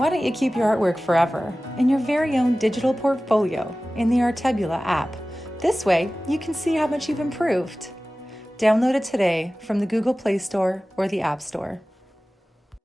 Why don't you keep your artwork forever in your very own digital portfolio in the Artebula app? This way, you can see how much you've improved. Download it today from the Google Play Store or the App Store.